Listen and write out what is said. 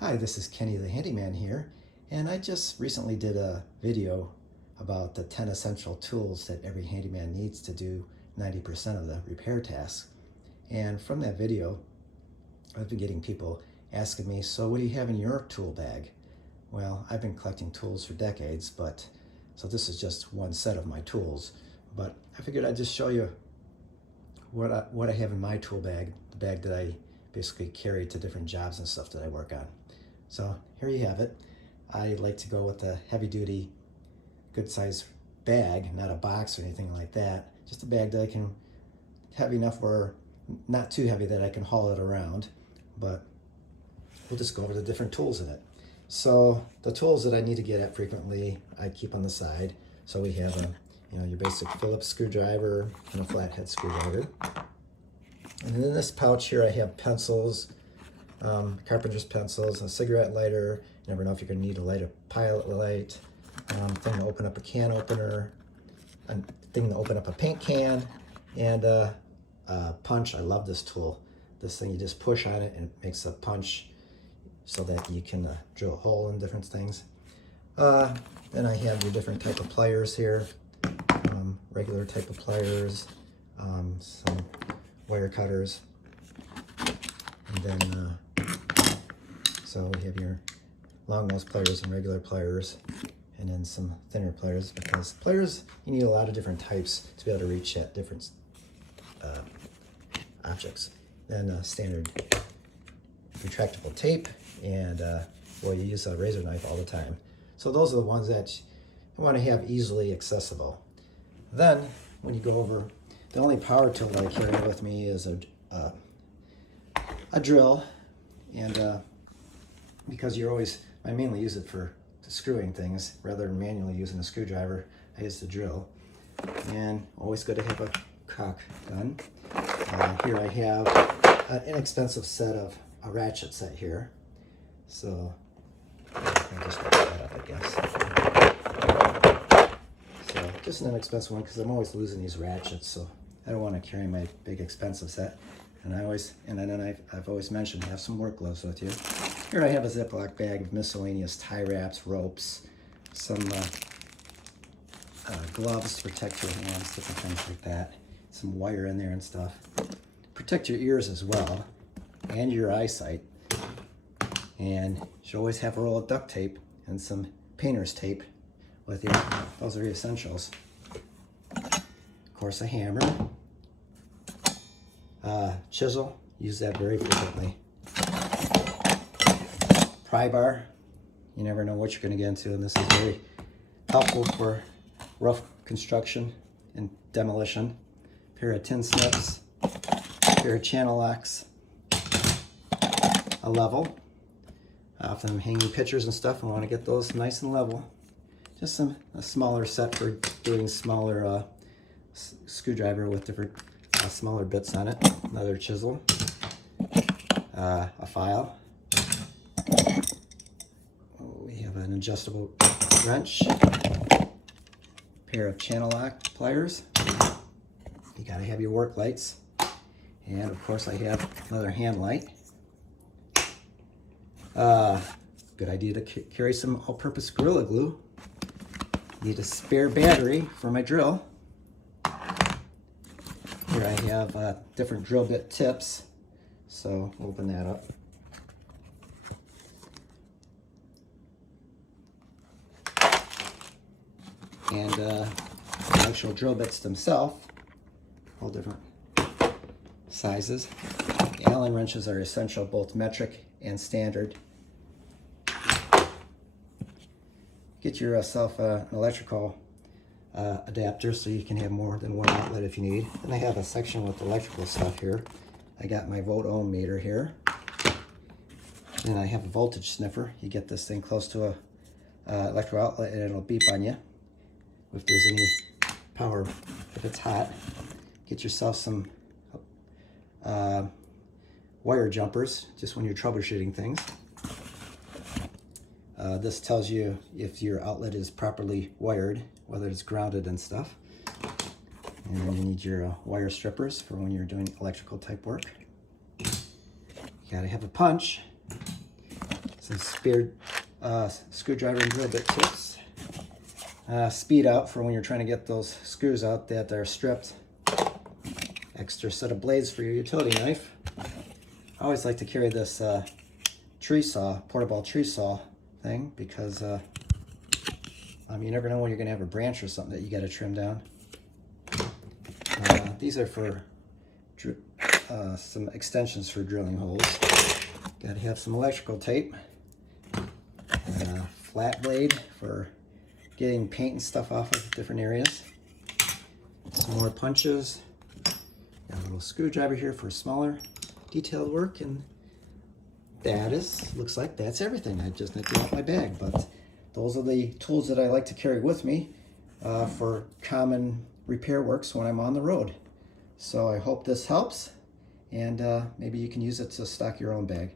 Hi, this is Keny the Handyman here, and I just recently did a video about the 10 essential tools that every handyman needs to do 90% of the repair tasks. And from that video, I've been getting people asking me, so what do you have in your tool bag? Well, I've been collecting tools for decades, so this is just one set of my tools. But I figured I'd just show you what I have in my tool bag, the bag that I basically carry to different jobs and stuff that I work on. So here you have it. I like to go with a heavy-duty, good-sized bag, not a box or anything like that. Just a bag that I can, heavy enough where, not too heavy that I can haul it around, but we'll just go over the different tools in it. So the tools that I need to get at frequently, I keep on the side. So we have your basic Phillips screwdriver and a flathead screwdriver. And in this pouch here, I have pencils, carpenter's pencils, a cigarette lighter. You never know if you're going to need to light a pilot light, thing to open up a can opener, a thing to open up a paint can, and a punch. I love this tool. This thing, you just push on it and it makes a punch so that you can drill a hole in different things. Then I have your different type of pliers here, regular type of pliers, some wire cutters, and then so we have your long nose pliers and regular pliers, and then some thinner pliers, because pliers, you need a lot of different types to be able to reach at different objects. Then standard retractable tape, and you use a razor knife all the time. So those are the ones that you want to have easily accessible. Then when you go over, the only power tool that I carry with me is a drill, and because I mainly use it for screwing things rather than manually using a screwdriver. I use the drill, and always good to have a caulk gun. Here I have an inexpensive set of a ratchet set here, so I'll just pick that up, I guess. So just an inexpensive one, because I'm always losing these ratchets, so I don't want to carry my big expensive set. And I've always mentioned, have some work gloves with you. Here I have a Ziploc bag of miscellaneous tie wraps, ropes, some gloves to protect your hands, different things like that. Some wire in there and stuff. Protect your ears as well, and your eyesight. And you should always have a roll of duct tape and some painter's tape with you. Those are the essentials. Of course, a hammer. Chisel, use that very frequently. Pry bar, you never know what you're going to get into, and this is very helpful for rough construction and demolition. Pair of tin snips, pair of channel locks, a level. Often I'm hanging pictures and stuff, and want to get those nice and level. Just a smaller set for doing smaller screwdriver with different smaller bits on it. Another chisel, a file. We have an adjustable wrench, pair of channel lock pliers. You gotta have your work lights, and of course I have another hand light. Good idea to carry some all-purpose Gorilla Glue. Need a spare battery for my drill. Here I have different drill bit tips, so open that up. And the actual drill bits themselves, all different sizes. Allen wrenches are essential, both metric and standard. Get yourself an electrical adapter so you can have more than one outlet if you need. And I have a section with electrical stuff here. I got my volt ohm meter here. And I have a voltage sniffer. You get this thing close to a electrical outlet and it'll beep on you if there's any power, if it's hot. Get yourself some wire jumpers just when you're troubleshooting things. This tells you if your outlet is properly wired, whether it's grounded and stuff. And then you need your wire strippers for when you're doing electrical type work. You gotta have a punch. Some spare screwdriver and drill bit tips. Speed out for when you're trying to get those screws out that are stripped. Extra set of blades for your utility knife. I always like to carry this tree saw, portable tree saw thing, because you never know when you're going to have a branch or something that you got to trim down. These are for some extensions for drilling holes. Got to have some electrical tape. And a flat blade for getting paint and stuff off of different areas. Some more punches. Got a little screwdriver here for smaller detailed work, and looks like that's everything. I just nipped it off my bag, but those are the tools that I like to carry with me for common repair works when I'm on the road. So I hope this helps, and maybe you can use it to stock your own bag.